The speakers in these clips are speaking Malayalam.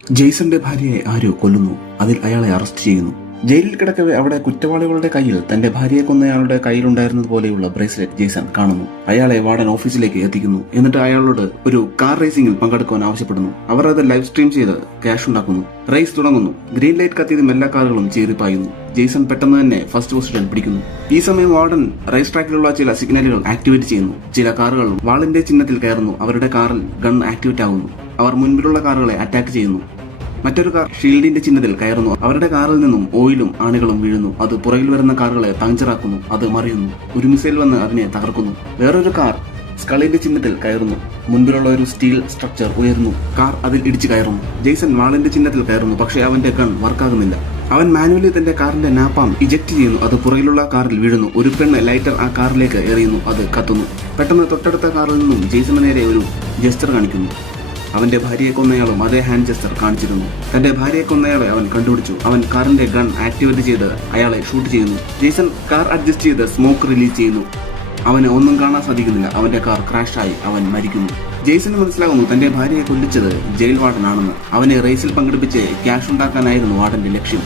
ജെയ്സന്റെ ഭാര്യയെ ആരോ കൊല്ലുന്നു. അതിൽ അയാളെ അറസ്റ്റ് ചെയ്യുന്നു. ജയിലിൽ കിടക്കവെ അവിടെ കുറ്റവാളികളുടെ കയ്യിൽ തന്റെ ഭാര്യയെ കൊന്നയാളുടെ കയ്യിലുണ്ടായിരുന്നത് പോലെയുള്ള ബ്രേസ്ലെറ്റ് ജെയ്സൺ കാണുന്നു. അയാളെ വാർഡൻ ഓഫീസിലേക്ക് എത്തിക്കുന്നു. എന്നിട്ട് അയാളോട് ഒരു കാർ റേസിംഗിൽ പങ്കെടുക്കുവാൻ ആവശ്യപ്പെടുന്നു. അവർ അത് ലൈവ് സ്ട്രീം ചെയ്ത് ക്യാഷ് ഉണ്ടാക്കുന്നു. റേസ് തുടങ്ങുന്നു. ഗ്രീൻ ലൈറ്റ് കത്തിയതും എല്ലാ കാറുകളും ചീറിപ്പായുന്നു. ജെയ്സൺ പെട്ടെന്ന് തന്നെ ഫസ്റ്റ് പൊസിഷൻ പിടിക്കുന്നു. ഈ സമയം വാർഡൻ റേസ് ട്രാക്കിലുള്ള ചില സിഗ്നലുകൾ ആക്ടിവേറ്റ് ചെയ്യുന്നു. ചില കാറുകൾ വാളിന്റെ ചിഹ്നത്തിൽ കയറുന്നു. അവരുടെ കാറിൽ ഗൺ ആക്ടിവേറ്റ് ആകുന്നു. അവർ മുൻപിലുള്ള കാറുകളെ അറ്റാക്ക് ചെയ്യുന്നു. മറ്റൊരു കാർ ഷീൽഡിന്റെ ചിഹ്നത്തിൽ കയറുന്നു. അവരുടെ കാറിൽ നിന്നും ഓയിലും ആണികളും വീഴുന്നു. അത് പുറകിൽ വരുന്ന കാറുകളെ പങ്ക്ചറാക്കുന്നു. അത് മറിയുന്നു. ഒരു മിസൈൽ വന്ന് അതിനെ തകർക്കുന്നു. വേറൊരു കാർ സ്കളിന്റെ ചിഹ്നത്തിൽ കയറുന്നു. മുൻപിലുള്ള ഒരു സ്റ്റീൽ സ്ട്രക്ചർ ഉയരുന്നു. കാർ അതിൽ ഇടിച്ചു കയറുന്നു. ജെയ്സൺ വാളിന്റെ ചിഹ്നത്തിൽ കയറുന്നു. പക്ഷേ അവന്റെ ഗൺ വർക്കാകുന്നില്ല. അവൻ മാനുവലി തന്റെ കാറിന്റെ നാപ്പാം ഇജക്ട് ചെയ്യുന്നു. അത് പുറകിലുള്ള കാറിൽ വീഴുന്നു. ഒരു പെണ്ണ് ലൈറ്റർ ആ കാറിലേക്ക് എറിയുന്നു. അത് കത്തുന്നു. പെട്ടെന്ന് തൊട്ടടുത്ത കാറിൽ നിന്നും ജെയ്സന് നേരെ ഒരു ജസ്റ്റർ കാണിക്കുന്നു. അവന്റെ ഭാര്യയെ കൊന്നയാളും അതേ ഹാൻഡ് ജസ്റ്റർ കാണിച്ചിരുന്നു. തന്റെ ഭാര്യയെ കൊന്നയാളെ അവൻ കണ്ടുപിടിച്ചു. അവൻ കാറിന്റെ ഗൺ ആക്ടിവേറ്റ് ചെയ്ത് അയാളെ ഷൂട്ട് ചെയ്യുന്നു. ജെയ്സൺ കാർ അഡ്ജസ്റ്റ് ചെയ്ത് സ്മോക്ക് റിലീസ് ചെയ്യുന്നു. അവന് ഒന്നും കാണാൻ സാധിക്കുന്നില്ല. അവന്റെ കാർ ക്രാഷായി അവൻ മരിക്കുന്നു. ജെയ്സന് മനസ്സിലാകുന്നു തന്റെ ഭാര്യയെ കൊല്ലിച്ചത് ജയിൽ വാർഡനാണെന്ന്. അവനെ റേസിൽ പങ്കെടുപ്പിച്ച് ക്യാഷ് ഉണ്ടാക്കാനായിരുന്നു വാർഡന്റെ ലക്ഷ്യം.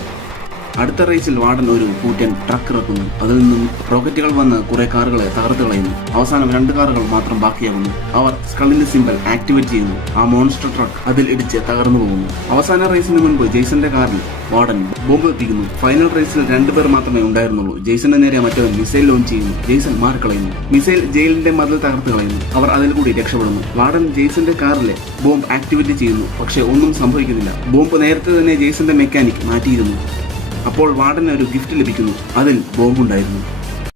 അടുത്ത റേസിൽ വാർഡൻ ഒരു കൂറ്റൻ ട്രക്ക് ഇറക്കുന്നു. അതിൽ നിന്നും റോക്കറ്റുകൾ വന്ന് കുറെ കാറുകളെ തകർത്ത് കളയുന്നു. അവസാനം 2 കാറുകൾ മാത്രം ബാക്കിയാകുന്നു. അവർ സ്കളിന്റെ സിംബൽ ആക്ടിവേറ്റ് ചെയ്യുന്നു. ആ മോൺസ്റ്റർ ട്രക്ക് അതിൽ ഇടിച്ച് തകർന്നു പോകുന്നു. അവസാന റേസിന് മുൻപ് ജെയ്സന്റെ കാറിൽ വാർഡൻ ബോംബ് എത്തിക്കുന്നു. ഫൈനൽ റേസിൽ 2 പേർ മാത്രമേ ഉണ്ടായിരുന്നുള്ളൂ. ജെയ്സന്റെ നേരെ മറ്റവൻ മിസൈൽ ലോഞ്ച് ചെയ്യുന്നു. ജെയ്സൺ മാറിക്കളയുന്നു. മിസൈൽ ജയിലിന്റെ മതിൽ തകർത്ത് കളയുന്നു. അവർ അതിൽ കൂടി രക്ഷപ്പെടുന്നു. വാർഡൻ ജെയ്സന്റെ കാറിലെ ബോംബ് ആക്ടിവേറ്റ് ചെയ്യുന്നു. പക്ഷേ ഒന്നും സംഭവിക്കുന്നില്ല. ബോംബ് നേരത്തെ തന്നെ ജെയ്സന്റെ മെക്കാനിക് മാറ്റിയിരുന്നു. അപ്പോൾ വാർഡന് ഒരു ഗിഫ്റ്റ് ലഭിക്കുന്നു. അതിൽ ബോംബുണ്ടായിരുന്നു.